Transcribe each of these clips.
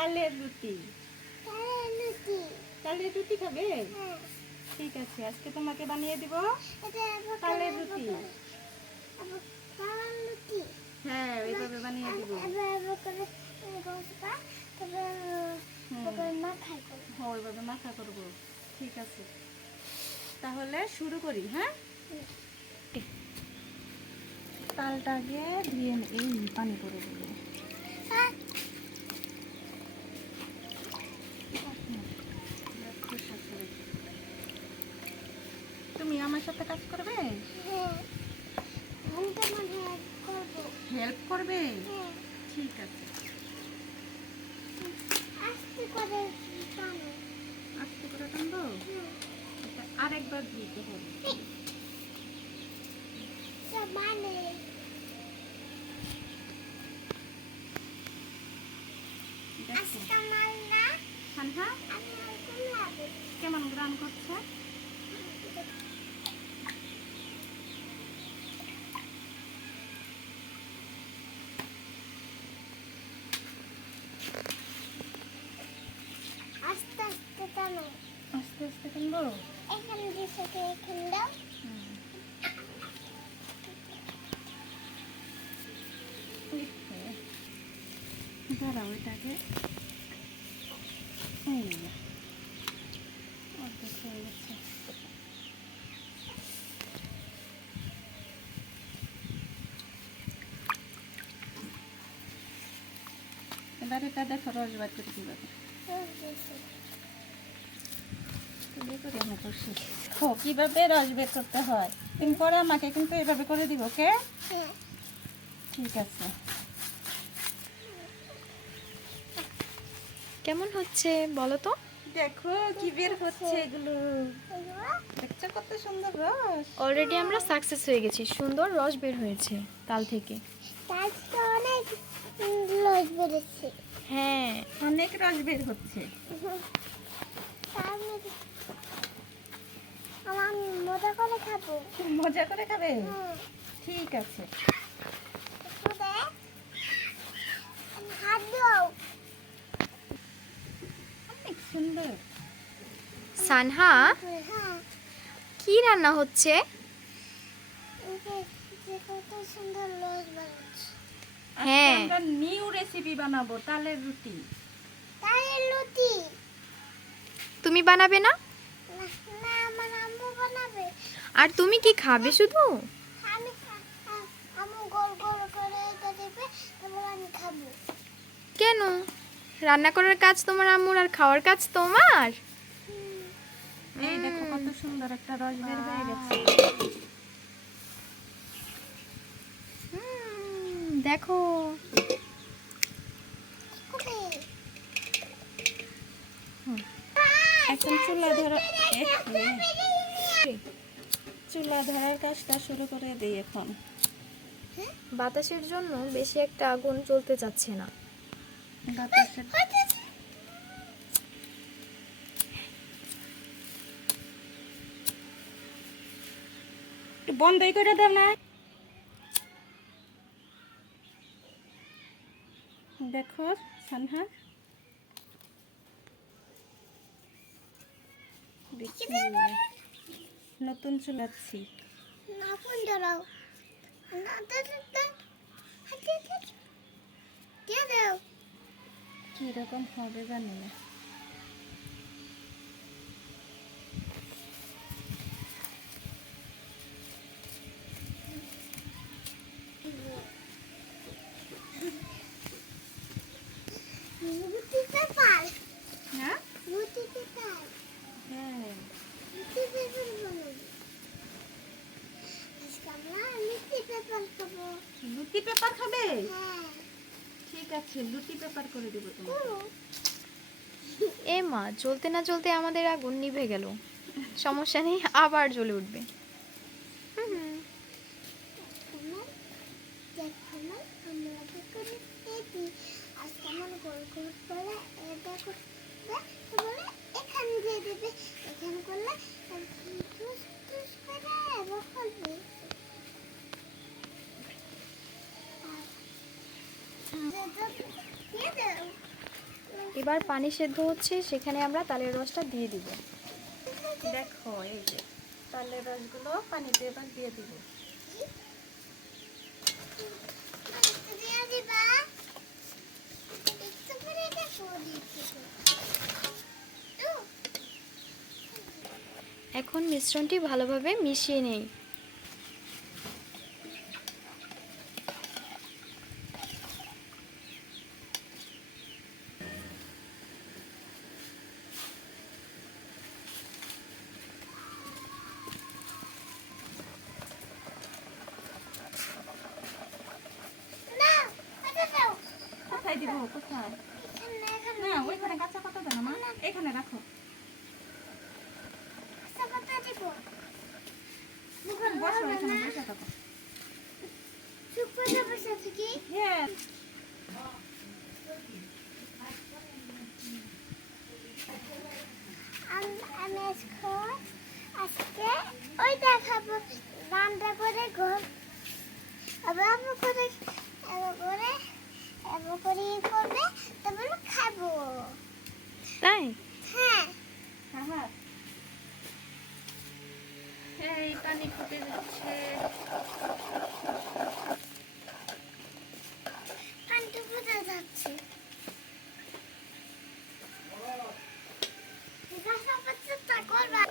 তালের রুটি। তালের রুটি। তালের রুটি খাবে? হ্যাঁ। ঠিক আছে, আজকে তোমাকে বানিয়ে দিব এটা তালের রুটি। তালের রুটি। হ্যাঁ, এইভাবে বানিয়ে দিব। ওইভাবে মাখা করব। ঠিক আছে, তাহলে শুরু করি। হ্যাঁ, তালটা আগে ধুয়ে এই পানি করে দেবো। তুমি আমার সাথে কাজ করবে? হেল্প করবে? ঠিক আছে, আস্তে করে টানবো। আরেকবার ধুতে হবে। কেমন গ্রান করছে? আস্তে আস্তে টানো। আস্তে আস্তে টানবো। এখানে দিছে এখানে দাও। দাঁড়াও, এটাকে এই অর্ধেক হয়ে গেছে। এবার এটা দেখো রস বার করে কিভাবে কিভাবে রস বের করতে হয়। তুমি পরে আমাকে কিন্তু এভাবে করে দিব। ওকে, ঠিক আছে। কেমন হচ্ছে বলো তো? দেখো কি বের হচ্ছে এগুলো। দেখছো কত সুন্দর রস। অলরেডি আমরা সাকসেস হয়ে গেছি, সুন্দর রস বের হয়েছে তাল থেকে। অনেক রস বেরোচ্ছে। হ্যাঁ, অনেক রস বের হচ্ছে। আমার মজা করে খাবো। মজা করে খাবে? ঠিক আছে, হাত দাও। অনেক সুন্দর। সানহা হ্যাঁ, কি রান্না হচ্ছে? কত সুন্দর রস বেরোচ্ছে। হ্যাঁ। আমরা নিউ রেসিপি বানাবো, তালের রুটি। তালের রুটি। তুমি বানাবে না? না, আমার আম্মু বানাবে। আর তুমি কি খাবে শুধু? আমি আম্মু গোল গোল করে এটা দেবে, তারপর আমি খাবো। কেন? রান্না করার কাজ তোমার আম্মুর আর খাওয়ার কাজ তোমার। এই দেখো কত সুন্দর একটা রস বের হয়ে গেছে। দেখো এখন চুলা ধরার কাজটা শুরু করে দিই এখন। বাতাসের জন্য বেশি একটা আগুন জ্বলতে চাচ্ছে না। বাতাসের বন্ধই করে দাও না। দেখো সানহা, নতুন চুলাচ্ছি। না ফোন ধরাও। না দিয়ে দাও। কিরকম হবে জানি না। রুটি পেপার। হ্যাঁ, রুটি পেপার। হ্যাঁ, রুটি পেপার বানাবো। আজকে আমরা রুটি পেপার খাবো। লুটি পেপার খাবে? হ্যাঁ। ঠিক আছে, লুটি পেপার করে দেবো তোমাকে। এ মা, জ্বলতে না জ্বলতে আমাদের আগুন নিভে গেল। সমস্যা নেই, আবার জ্বলে উঠবে। এখানে দিয়ে দেবে, এখানে করলে দিয়ে দাও। এবার পানি সেদ্ধ হচ্ছে, সেখানে আমরা তালের রসটা দিয়ে দিব। দেখো এই যে তালের রসগুলো পানিতে এবার দিয়ে দিব। একটু দিয়ে দিবা। একটু করে দেখো দিচ্ছি তো। এখন মিশ্রণটি ভালোভাবে মিশিয়ে নেই। না, এটা দাও। কোথায় দিব? কোথায়? এখানে না ওইখানে কাঁচা পাতা দেন মা, এখানে রাখো। কাঁচা পাতা দিব। বসো এখানে, বসে থাকো। শুকনো বসে থাকি। হ্যাঁ আমি আজকে ওই দেখাবো রান্না করে ঘর আবার করে এবার করে করবে, তারপর খাবো। তাই হ্যাঁ, হ্যাঁ এই পানি ফুটে যাচ্ছে। পানিটা ফুটে যাচ্ছে। গাছা পাতা করবা।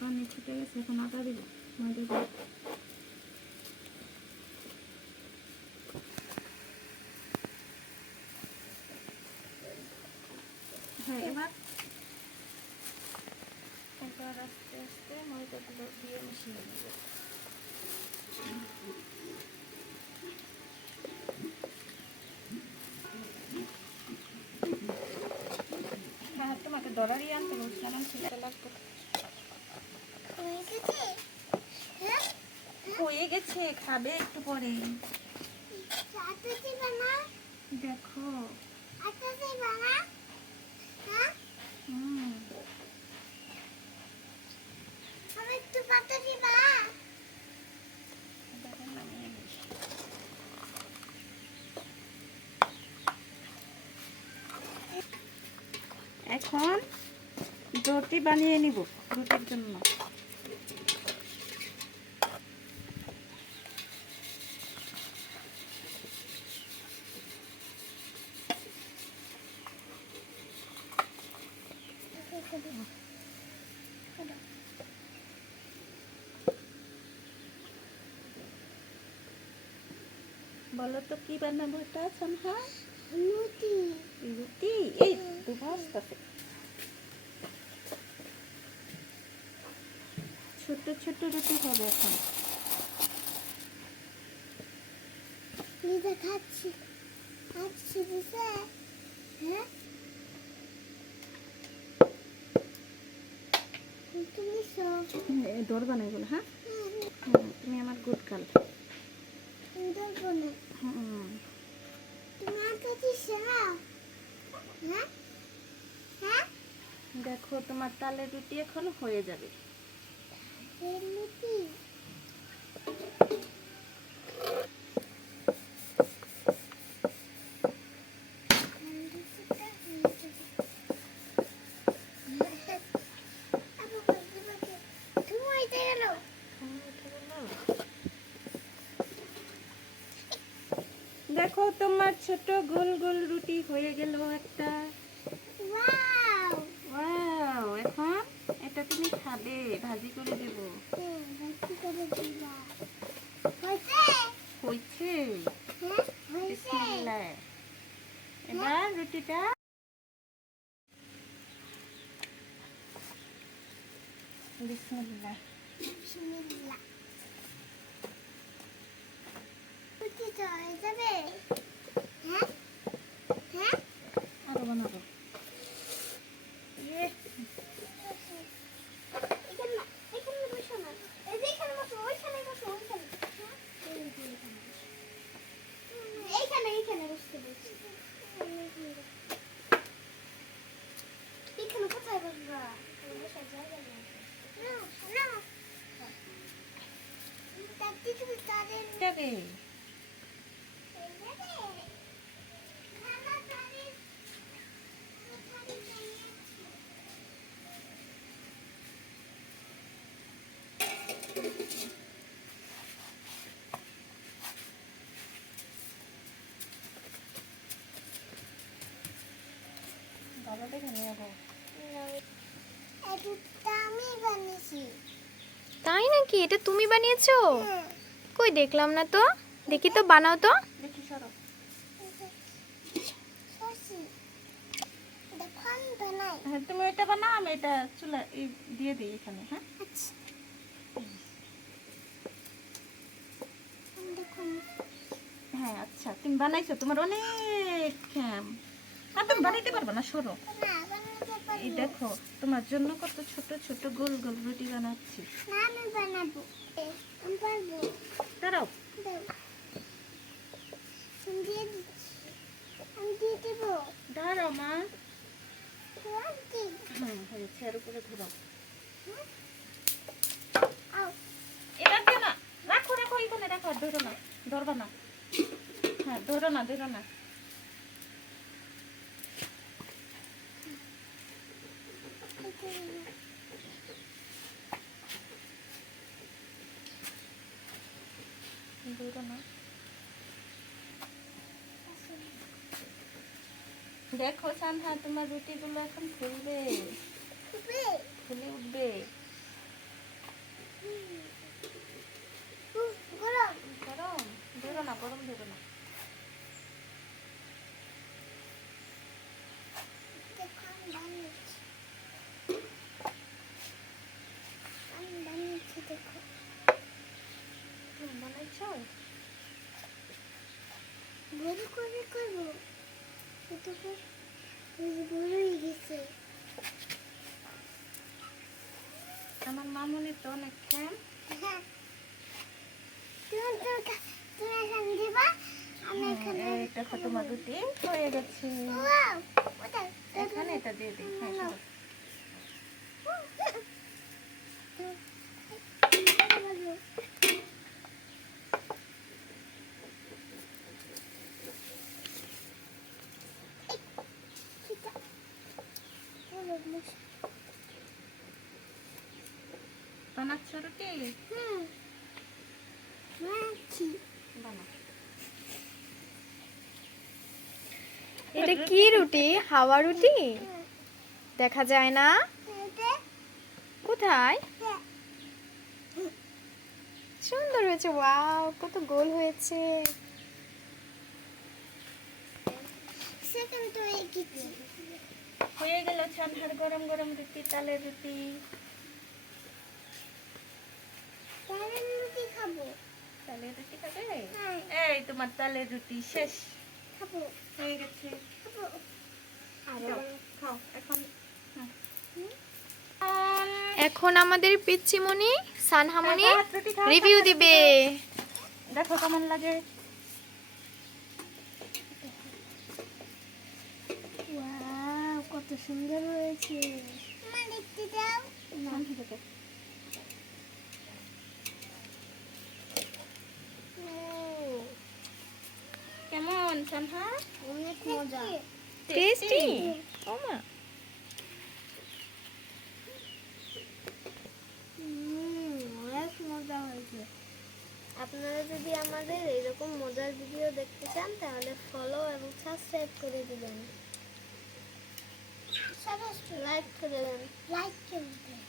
পানি ফুটে গেছে, এখন আটা দিব, ময়দা দিব। হ্যাঁ এবার আস্তে আস্তে ময়দাগুলো দিয়ে মিশিয়ে নেব। হ্যাঁ তোমাকে ডলারই আনতে বলছিলাম, ছেলে লাগতো। হয়ে গেছে? হ্যাঁ? হয়ে গেছে, খাবে একটু পরে। আটা দিবা না? দেখো আটা দিবা না? হ্যাঁ? হুম আমি একটু পাতা দিবা? এটাকে নামিয়ে নিই। এখন রুটি বানিয়ে নিব রুটির জন্য। বলো তো কি বানাবো এটা সন্ধ্যা? রুটি। রুটি? এই তো ভাজতেছে। ছোট ছোট রুটি হবে এখন। নিজে খাচ্ছি খাচ্ছি বুঝে। হ্যাঁ? তুমি সব ধরবা না এগুলো, হ্যাঁ তুমি আমার গুড গার্ল। ধরবো না। হুম তুমি আটা দিচ্ছ না? হ্যাঁ? হ্যাঁ? দেখো তোমার তালের রুটি এখন হয়ে যাবে। এই রুটি। দেখো তোমার ছোট গোল গোল রুটি হয়ে গেল একটা। ওয়াও! ওয়াও, এখন এটা তুমি খাবে, ভাজি করে দেব। ভর্তি করে দিবা। হয়েছে? হয়েছে? হ্যাঁ? হয়েছে? বিসমিল্লাহ। এবার রুটিটা বিসমিল্লাহ। বিসমিল্লাহ। রুটিটা হয়ে যাবে? হ্যাঁ? হ্যাঁ? আরো বানাবো। ইয়ে, এখানে না, এখানে বসো না। এই যে এখানে বসো, ওইখানে বসো, ওইখানে। হ্যাঁ? এই যে এখানে বসো। এইখানে বসতে বলছি। এখানে কোথায় বসবা? বসার জায়গা নেই। তাদের যাবে খানা তাদের বাবা দেখে নিয়ে যাবো। এটা আমি বানিয়েছি। তাই নাকি? এটা তুমি বানিয়েছো? হ্যাঁ। কই দেখলাম না তো, দেখি তো, বানাও তো। দেখি সরো। শশী দেখো আমি বানাই। হ্যাঁ তুমি এটা বানাও, আমি এটা চুলা দিয়ে দিই এখানে। হ্যাঁ আচ্ছা দেখো হ্যাঁ আচ্ছা তুমি বানাইছো, তোমার অনেক আর তুমি বানাইতে পারবে না, সরো। না বানাতে এই পারবো দেখো তোমার জন্য কত ছোট ছোট গোল গোল রুটি বানাচ্ছি। না আমি বানাবো আমি পারবো দাঁড়াও। দাও আমি দিয়ে দিচ্ছি আমি দিয়ে দেবো দাঁড়াও মা। আন্টি হ্যাঁ হয়েছে, এর উপরে ধরো। আও এটা দিয়ে না, রাখো রাখো এখানে রাখো, আর ধরো না, ধরবা না। হ্যাঁ ধরো না, ধরো না। ধরো না। দেখো সানহা, তোমার রুটিগুলো এখন ফুলবে, ফুলে উঠবে। গরম গরম ধরো না, গরম ধরো না। দেখো আমি বানিয়েছি দেখো তুমি বানাইছো? বড় করে করবো এটা তো বড় হয়ে গেছে আমার মামুনি তো অনেক খ্যাম। হ্যাঁ তুমি এখানে দিবা আমি এখানে এই দেখো তোমার রুটি হয়ে গেছে। ওয়াও ওটা এখানে এটা দিয়ে দিই। হ্যাঁ সরো। বানাচ্ছো রুটি? বানাও। এটা কি রুটি? হাওয়া রুটি? দেখা যায় না। কোথায়? সুন্দর হয়েছে, ওয়াও কত গোল হয়েছে। হয়ে গেল ছানহার গরম গরম রুটি, তালের রুটি। খাবো তালের রুটি খাবে? হ্যাঁ। এই তোমার তালের রুটি শেষ খাবো হয়ে গেছে। খাবো যাও, খাও এখন। হ্যাঁ। এখন আমাদের পিচ্চিমণি সানহামণি খাও, রুটি খাও, রিভিউ খাও, দিবে। দেখো কেমন লাগে। ওয়াও কত সুন্দর হয়েছে মা দেখতে দাও সানহা দেখো। কেমন সানহা? অনেক মজা টেস্টি। ওমা অনেক মজা হয়েছে। আপনারা যদি আমাদের এরকম মজার ভিডিও দেখতে চান তাহলে ফলো এবং সাবস্ক্রাইব করে দিবেন, লাইক করে দেন, লাইক করে দেন।